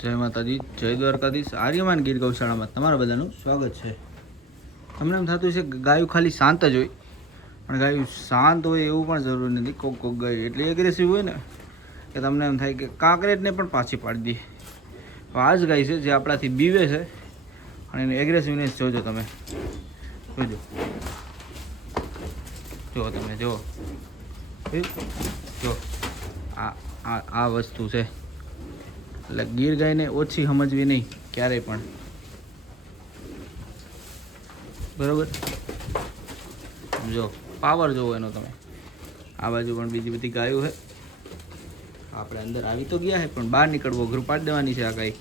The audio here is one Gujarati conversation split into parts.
જય માતાજી, જય દ્વારકાધીશ. આર્યમાન ગીર ગૌશાળામાં તમારા બધાનું સ્વાગત છે. તમને એમ થતું છે કે ગાયું ખાલી શાંત જ હોય, પણ ગાયું શાંત હોય એવું પણ જરૂરી નથી. કોક ગાય એટલી એગ્રેસિવ હોય ને કે તમને એમ થાય કે કાંકરેજને પણ પાછી પાડી દે. તો આ જ ગાય છે જે આપણાથી બીવે છે, અને એની એગ્રેસિવનેસ જોજો તમે. જોજો, જુઓ તમે, જુઓ જો આ આ આ વસ્તુ છે. એટલે ગીર ગાયને ઓછી સમજવી નહીં ક્યારેય પણ, બરાબર. જો પાવર જોવો એનો તમે. આ બાજુ પણ બીજી બધી ગાયો છે. આપણે અંદર આવી તો ગયા છે, પણ બહાર નીકળવો અઘરું પાડી દેવાની છે આ ગાય.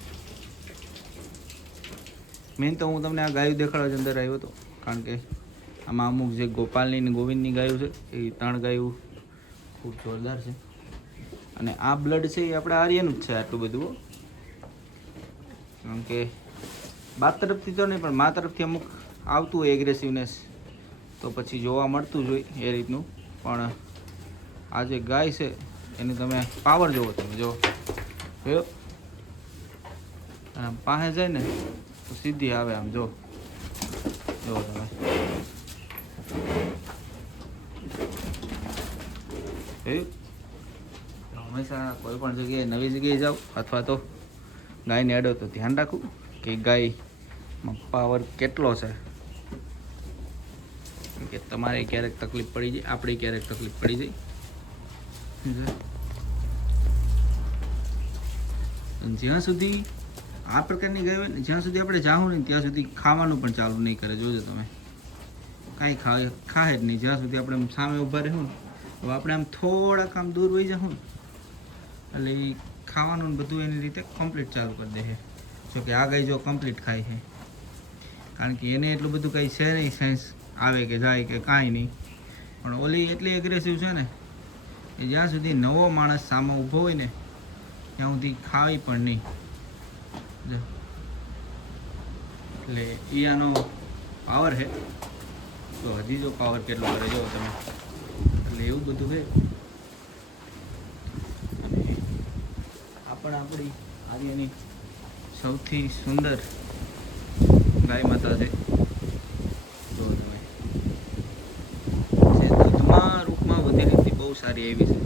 મેન તો હું તમને આ ગાયો દેખાડવા જ અંદર આવ્યો હતો, કારણ કે આમાં અમુક જે ગોપાલની ને ગોવિંદની ગાયો છે એ 3 ગાયો ખૂબ જોરદાર છે. અને આ બ્લડ છે એ આપણે આર્યનું જ છે આટલું બધું, કારણ કે બાપ તરફથી તો નહીં પણ મા તરફથી અમુક આવતું હોય એગ્રેસિવનેસ, તો પછી જોવા મળતું જ હોય એ રીતનું. પણ આ જે ગાય છે એની તમે પાવર જોવો, તમે જો જોયો, આમ પાસે જાય ને તો સીધી આવે. આમ જો જુઓ તમે, હંમેશા કોઈ પણ જગ્યાએ નવી જગ્યાએ જાઓ અથવા તો ગાયને અડો તો ધ્યાન રાખવું કે ગાયમાં પાવર કેટલો છે. કે તમારે ક્યારેક તકલીફ પડી જાય, આપણે ક્યારેક તકલીફ પડી જાય. જ્યાં સુધી આ પ્રકારની ગાય હોય ને, જ્યાં સુધી આપણે જાવું નહીં ત્યાં સુધી ખાવાનું પણ ચાલુ નહીં કરે. જોજો તમે, કાંઈ ખાય જ નહીં જ્યાં સુધી આપણે સામે ઊભા રહેવું ને. હવે આપણે આમ થોડાક આમ દૂર વહી જાઉં ને એટલે એ ખાવાનું ને બધું એની રીતે કમ્પ્લીટ ચાલુ કરી દે છે. જો કે આ ગાય જો કમ્પ્લીટ ખાય છે, કારણ કે એને એટલું બધું કંઈ છે નહીં, સેન્સ આવે કે જાય કે કાંઈ નહીં. પણ ઓલી એટલી એગ્રેસિવ છે ને કે જ્યાં સુધી નવો માણસ સામે ઊભો હોય ને ત્યાં સુધી ખાવી પણ નહીં. એટલે એ આનો પાવર છે. તો હજી જો પાવર કેટલો કરે જો તમે. એટલે એવું બધું છે. આ પણ આપણી આર્યની સૌથી સુંદર ગાય માતા છે. જો તમે, દૂધમાં રૂપમાં વધી રીતની બહુ સારી એવી છે.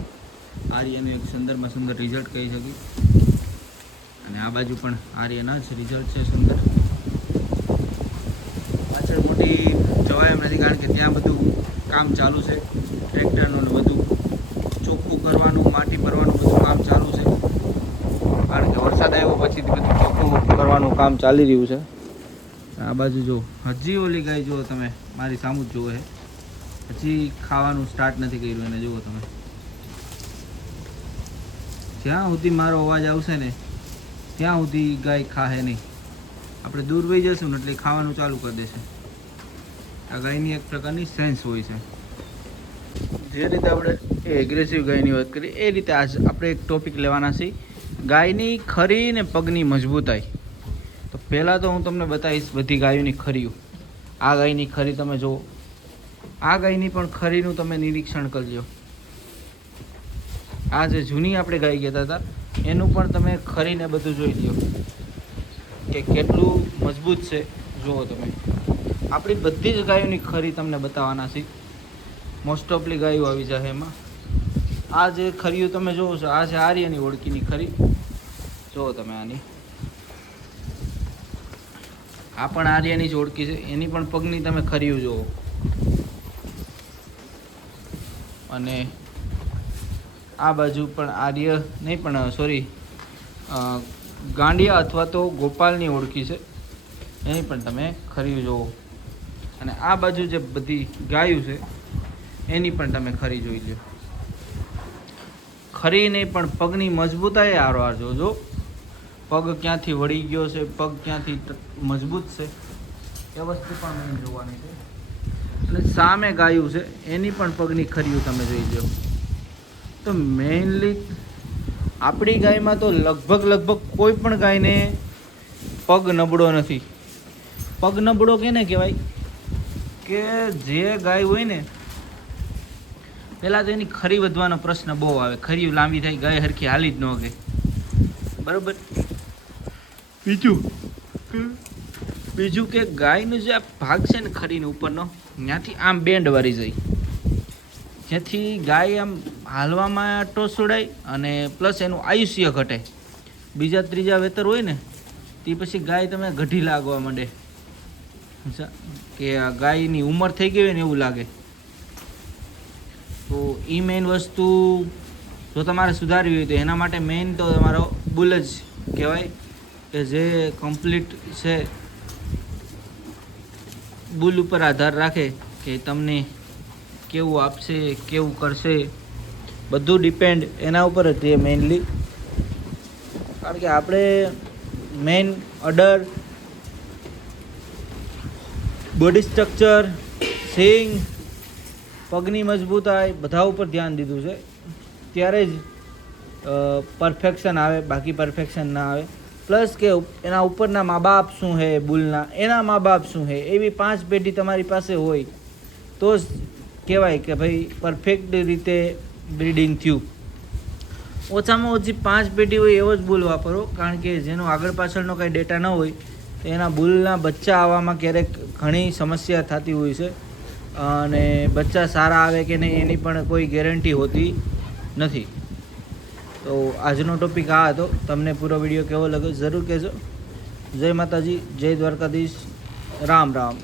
આર્યનું એક સુંદરમાં સુંદર રિઝલ્ટ કહી શકી. અને આ બાજુ પણ આર્યના જ રિઝલ્ટ છે સુંદર. પાછળ મોટી જવાય એમ નથી, કારણ કે ત્યાં બધું કામ ચાલુ છે. ટ્રેક્ટરનું ને બધું ચોખ્ખું કરવાનું, માટી ભરવાનું બધું કામ ચાલુ છે. કારણ કે વરસાદ આવ્યો પછીથી બધું ચોખ્ખું કરવાનું કામ ચાલી રહ્યું છે. આ બાજુ જો હજી ઓલી ગાય જુઓ તમે, મારી સામું જ જુઓ છે. હજી ખાવાનું સ્ટાર્ટ નથી કર્યું એને. જુઓ તમે, જ્યાં સુધી મારો અવાજ આવશે ને ત્યાં સુધી ગાય ખાહે નહીં. આપણે દૂર વહી જશું ને એટલે ખાવાનું ચાલુ કરી દેશે. આ ગાયની એક પ્રકારની સેન્સ હોય છે. જે રીતે આપણે એ એગ્રેસિવ ગાયની વાત કરીએ એ રીતે આજ આપણે એક ટોપિક લેવાના છીએ, ગાયની ખરી ને પગની મજબૂતાઈ. તો પહેલાં તો હું તમને બતાવીશ બધી ગાયોની ખરીઓ. આ ગાયની ખરી તમે જુઓ, આ ગાયની પણ ખરીનું તમે નિરીક્ષણ કરજો. આ જે જૂની આપણે ગાય કહેતા હતા એનું પણ તમે ખરીને બધું જોઈ લો કે કેટલું મજબૂત છે. જુઓ તમે, આપણી બધી જ ગાયોની ખરી તમને બતાવવાના છે. મોસ્ટ ઓફલી ગાયો આવી જાય એમાં. આ જે ખરીઓ તમે જોવો છો આ છે આર્યની ઓળખીની ખરી. જુઓ તમે આની, આ પણ આર્યની જ ઓળખી છે. એની પણ પગની તમે ખરીઓ જુઓ. અને આ બાજુ પણ આર્ય નહીં પણ સોરી ગાંડિયા અથવા તો ગોપાલની ઓળખી છે, એની પણ તમે ખરી જુઓ. અને આ બાજુ જે બધી ગાયું છે એની પણ તમે ખરી જોઈ લો. ખરી નહીં પણ પગની મજબૂતાઈ આરવાર જોજો. પગ ક્યાંથી વળી ગયો છે, પગ ક્યાંથી મજબૂત છે એ વસ્તુ પણ મને જોવાની છે. અને સામે ગાયું છે એની પણ પગની ખરીઓ તમે જોઈ લો. તો મેઇનલી આપણી ગાયમાં તો લગભગ કોઈ પણ ગાયને પગ નબળો નથી. પગ નબળો કેને કહેવાય કે જે ગાય હોય ને પહેલાં તો એની ખરી વધવાનો પ્રશ્ન બહુ આવે. ખરી લાંબી થાય, ગાય હરખી હાલી જ ન ગઈ, બરાબર. બીજું કે ગાયનું જે આ ભાગ છે ને ખરીને ઉપરનો ત્યાંથી આમ બેન્ડ વાળી જાય, જેથી ગાય આમ હાલવામાં ટોસડાય અને પ્લસ એનું આયુષ્ય ઘટે. બીજા ત્રીજા વેતર હોય ને તે પછી ગાય તમે ગઢી લાગવા માંડે, કે આ ગાયની ઉંમર થઈ ગઈ હોય ને એવું લાગે. તો એ મેઇન વસ્તુ જો તમારે સુધારવી હોય તો એના માટે મેઇન તો તમારો બુલ જ કહેવાય, કે જે કમ્પ્લીટ છે બુલ ઉપર આધાર રાખે કે તમને કેવું આપશે, કેવું કરશે, બધું ડિપેન્ડ એના ઉપર જ છે મેઇનલી. કારણ કે આપણે મેઇન અડર, બોડી સ્ટ્રક્ચર, સિંગ, પગની મજબૂતાઈ બધા ઉપર ધ્યાન દીધું છે, ત્યારે જ પરફેક્શન આવે, બાકી પરફેક્શન ના આવે. પ્લસ કે એના ઉપરના મા બાપ શું છે બુલના, એના મા બાપ શું છે, એવી 5 પેઢી તમારી પાસે હોય તો જ કહેવાય કે ભાઈ પરફેક્ટ રીતે બ્રીડિંગ થયું. ઓછામાં ઓછી 5 પેઢી હોય એવો જ બુલ વાપરો, કારણ કે જેનો આગળ પાછળનો કાંઈ ડેટા ન હોય તો એના બુલના બચ્ચા આવવામાં ક્યારેક ઘણી સમસ્યા થતી હોય છે, અને બચ્ચા સારા આવે કે નહીં એની પણ કોઈ ગેરંટી હોતી નથી. તો આજનો ટોપિક આ હતો. તમને પૂરો વિડીયો કેવો લાગ્યો જરૂર કહેજો. જય માતાજી, જય દ્વારકાધીશ, રામ રામ.